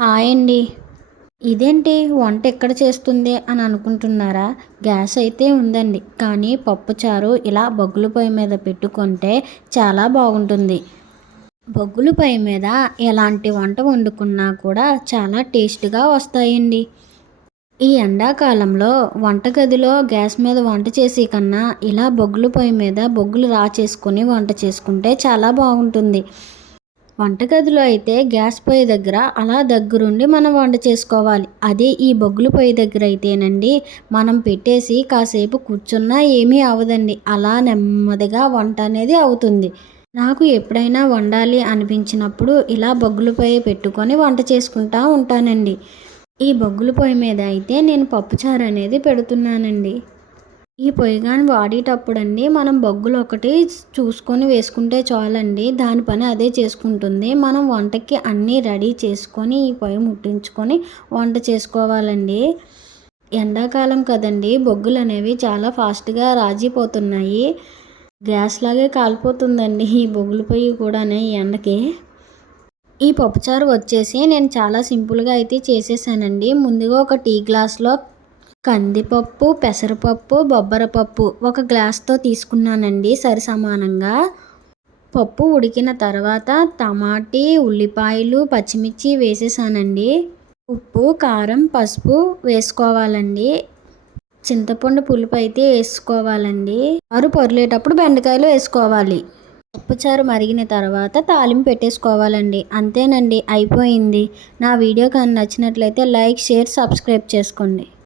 Hi అండి. ఇదేంటి వంట ఎక్కడ చేస్తుంది అని అనుకుంటున్నారా? గ్యాస్ అయితే ఉందండి. కానీ పప్పుచారు ఇలా బొగ్గుల పొయ్యి మీద పెట్టుకుంటే చాలా బాగుంటుంది. బొగ్గుల పొయ్యి మీద ఎలాంటి వంట వండుకున్నా కూడా చాలా టేస్ట్‌గా వస్తాయండి. ఈ ఎండాకాలంలో వంటగదిలో గ్యాస్ మీద వంట చేసే కన్నా ఇలా బొగ్గుల పొయ్యి మీద బొగ్గులు రాచేసుకొని వంట చేసుకుంటే చాలా బాగుంటుంది. వంటగదిలో అయితే గ్యాస్ పొయ్యి దగ్గర అలా దగ్గరుండి మనం వంట చేసుకోవాలి. అదే ఈ బొగ్గుల పొయ్యి దగ్గర అయితేనండి మనం పెట్టేసి కాసేపు కూర్చున్నా ఏమీ అవ్వదండి. అలా నెమ్మదిగా వంట అనేది అవుతుంది. నాకు ఎప్పుడైనా వండాలి అనిపించినప్పుడు ఇలా బొగ్గుల పొయ్యి పెట్టుకొని వంట చేసుకుంటా ఉంటానండి. ఈ బొగ్గుల పొయ్యి మీద అయితే నేను పప్పుచారు అనేది పెడుతున్నానండి. ఈ పొయ్యిగాని వాడేటప్పుడండి మనం బొగ్గులు ఒకటి చూసుకొని వేసుకుంటే చాలండి. దాని పని అదే చేసుకుంటుంది. మనం వంటకి అన్నీ రెడీ చేసుకొని ఈ పొయ్యి ముట్టించుకొని వంట చేసుకోవాలండి. ఎండాకాలం కదండి, బొగ్గులు అనేవి చాలా ఫాస్ట్‌గా రాజిపోతున్నాయి. గ్యాస్ లాగే కాలిపోతుందండి ఈ బొగ్గుల పొయ్యి కూడాను ఈ ఎండకి. ఈ పప్పుచారు వచ్చేసి నేను చాలా సింపుల్‌గా అయితే చేసేసానండి. ముందుగా ఒక టీ గ్లాస్‌లో కందిపప్పు, పెసరపప్పు, బొబ్బరపప్పు ఒక గ్లాస్‌తో తీసుకున్నానండి సరి సమానంగా. పప్పు ఉడికిన తర్వాత టమాటీ, ఉల్లిపాయలు, పచ్చిమిర్చి వేసేసానండి. ఉప్పు, కారం, పసుపు వేసుకోవాలండి. చింతపండు పులుపు అయితే వేసుకోవాలండి. చారు పొర్లేటప్పుడు బెండకాయలు వేసుకోవాలి. పప్పుచారు మరిగిన తర్వాత తాలింపు పెట్టేసుకోవాలండి. అంతేనండి, అయిపోయింది. నా వీడియో కానీ నచ్చినట్లయితే లైక్, షేర్, సబ్స్క్రైబ్ చేసుకోండి.